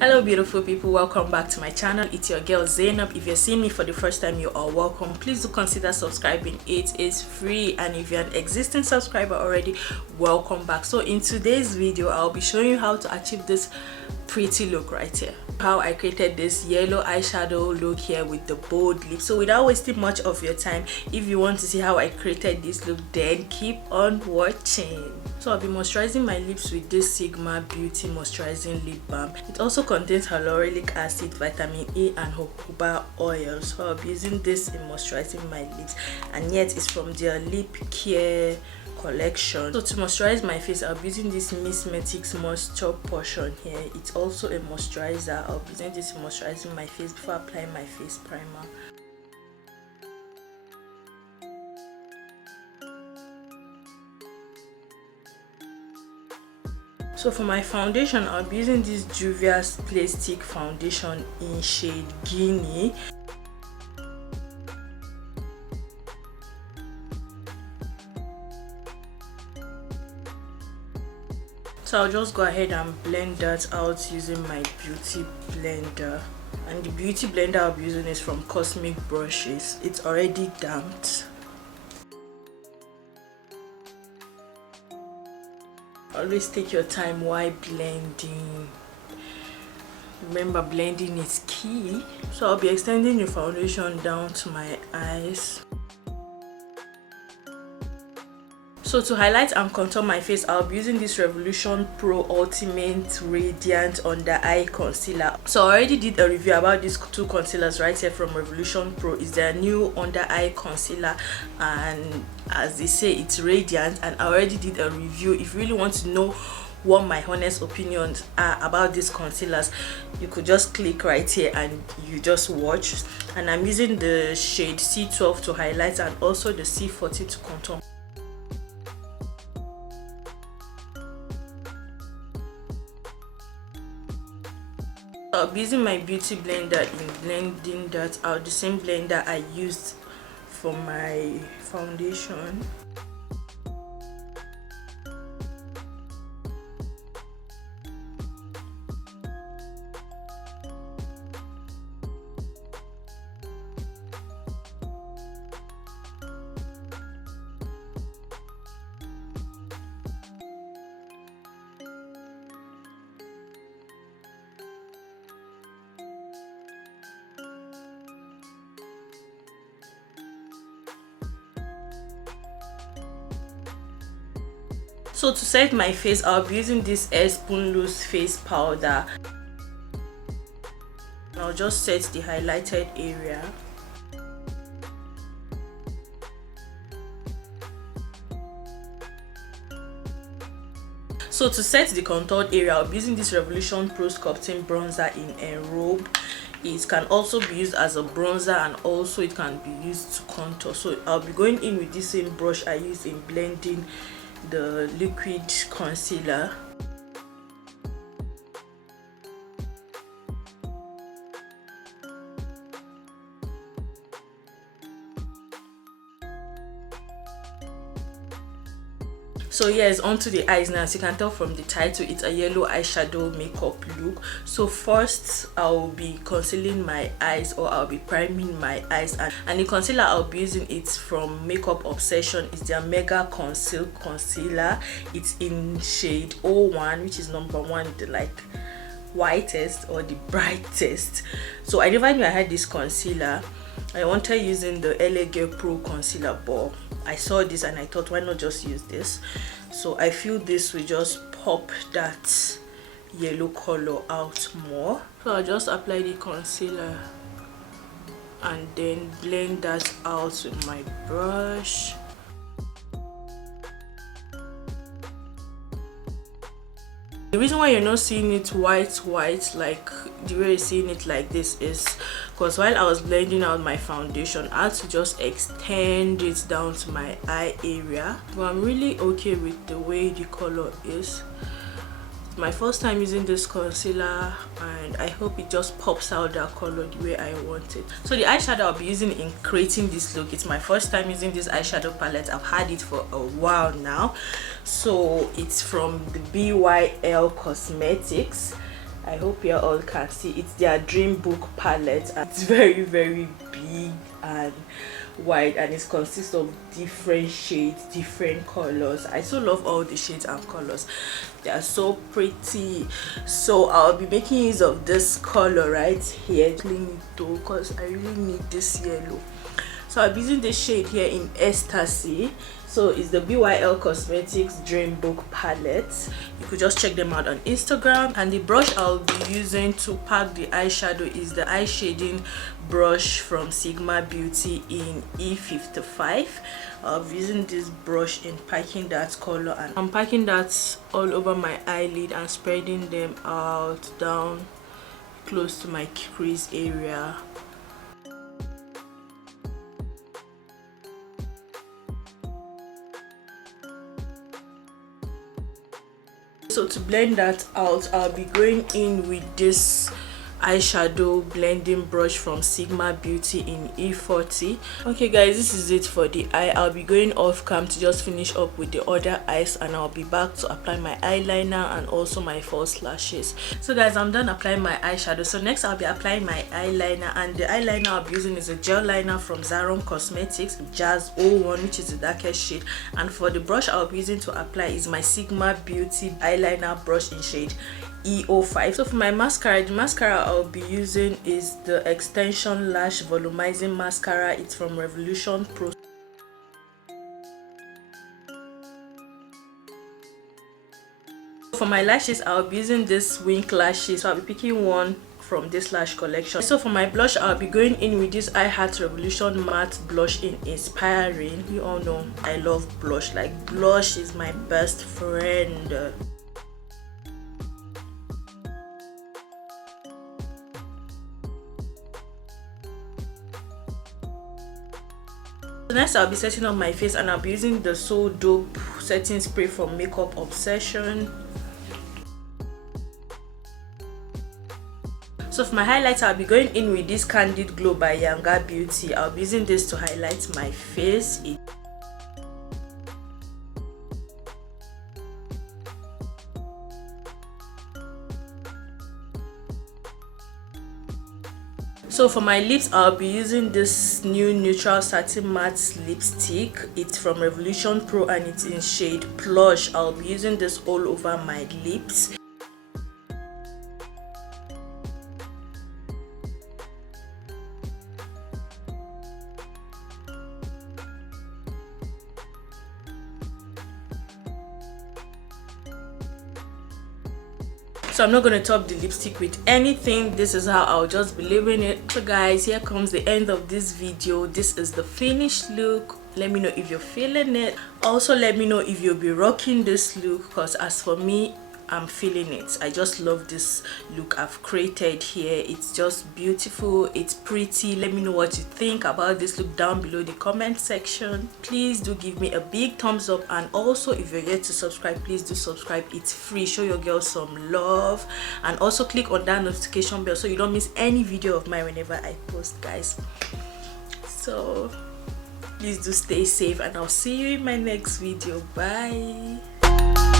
Hello beautiful people, welcome back to my channel. It's your girl Zainab. If you're seeing me for the first time, you are welcome. Please do consider subscribing. It is free, and if you're an existing subscriber already, welcome back. So in today's video, I'll be showing you how to achieve this pretty look right here. How I created this yellow eyeshadow look here with the bold lip. So without wasting much of your time, if you want to see how I created this look, then keep on watching. So I'll be moisturizing my lips with this Sigma Beauty Moisturizing Lip Balm. It also contains hyaluronic acid, vitamin E, and jojoba oil. So I'll be using this in moisturizing my lips, and yet it's from their lip care collection. So to moisturize my face, I'll be using this Miss Metix moisture portion here. It's also a moisturizer. I'll be using this in moisturizing my face before applying my face primer. So for my foundation, I'll be using this Juvia's Play Stick foundation in shade Guinea. So I'll just go ahead and blend that out using my beauty blender. And the beauty blender I'll be using is from Cosmic Brushes. It's already damped. Always take your time while blending. Remember, blending is key. So I'll be extending the foundation down to my eyes. So to highlight and contour my face, I'll be using this Revolution Pro Ultimate Radiant Under Eye Concealer. So I already did a review about these two concealers right here from Revolution Pro. It's their new under eye concealer, and as they say, it's radiant, and I already did a review. If you really want to know what my honest opinions are about these concealers, you could just click right here and you just watch. And I'm using the shade C12 to highlight and also the C40 to contour. I'll be using my beauty blender in blending that out, the same blender I used for my foundation. So to set my face, I'll be using this Spoon Loose face powder. I'll just set the highlighted area. So to set the contoured area, I'll be using this Revolution Pro Sculpting bronzer in Enrobe. It can also be used as a bronzer, and also it can be used to contour. So I'll be going in with the same brush I used in blending the liquid concealer. So yes, onto the eyes now. As you can tell from the title, it's a yellow eyeshadow makeup look. So first I'll be concealing my eyes, or I'll be priming my eyes, and the concealer I'll be using, it's from Makeup Obsession. It's their Mega Conceal concealer. It's in shade 01, which is number 1, the like whitest or the brightest. So I never knew I had this concealer. I wanted using the LA Girl Pro concealer, but I saw this and I thought, why not just use this? So I feel this will just pop that yellow color out more. So I'll just apply the concealer and then blend that out with my brush. The reason why you're not seeing it white like the way you're seeing it like this is because while I was blending out my foundation, I had to just extend it down to my eye area. But I'm really okay with the way the color is. My first time using this concealer, and I hope it just pops out that color the way I want it. So the eyeshadow I'll be using in creating this look, it's my first time using this eyeshadow palette. I've had it for a while now. So it's from the BYL Cosmetics. I hope you all can see. It's their dreambook palette, and it's very big and wide, and it consists of different shades, different colors. I so love all the shades and colors. They are so pretty. So I'll be making use of this color right here, clean it though, because I really need this yellow. So I'm using this shade here in Ecstasy. So it's the BYL Cosmetics Dreambook palette. You could just check them out on Instagram. And the brush I'll be using to pack the eyeshadow is the eye shading brush from Sigma Beauty in E55. I'll be using this brush in packing that color, and I'm packing that all over my eyelid and spreading them out down close to my crease area. So to blend that out, I'll be going in with this eyeshadow blending brush from Sigma Beauty in E40. Okay guys, this is it for the eye. I'll be going off cam to just finish up with the other eyes, and I'll be back to apply my eyeliner and also my false lashes. So guys, I'm done applying my eyeshadow. So next I'll be applying my eyeliner, and the eyeliner I'll be using is a gel liner from Zaron Cosmetics Jazz 01, which is the darkest shade. And for the brush I'll be using to apply is my Sigma Beauty eyeliner brush in shade E05. So for my mascara, the mascara I'll be using is the Extension Lash Volumizing Mascara. It's from Revolution Pro. For my lashes, I'll be using this Wink lashes. So I'll be picking one from this lash collection. So for my blush, I'll be going in with this I Heart Revolution Matte Blush in Inspiring. You all know I love blush. Like, blush is my best friend. Next I'll be setting up my face, and I'll be using the So Dope setting spray from Makeup Obsession. So for my highlighter, I'll be going in with this Candid Glow by Younger Beauty. I'll be using this to highlight my face. So for my lips, I'll be using this new neutral satin matte lipstick. It's from Revolution Pro and it's in shade Plush. I'll be using this all over my lips. So I'm not going to top the lipstick with anything. This is how I'll just be leaving it. So guys, here comes the end of this video. This is the finished look. Let me know if you're feeling it. Also let me know if you'll be rocking this look, because as for me, I'm feeling it. I just love this look I've created here. It's just beautiful, it's pretty. Let me know what you think about this look down below the comment section. Please do give me a big thumbs up, and also if you're yet to subscribe, please do subscribe. It's free. Show your girl some love, and also click on that notification bell so you don't miss any video of mine whenever I post, guys. So please do stay safe, and I'll see you in my next video. Bye.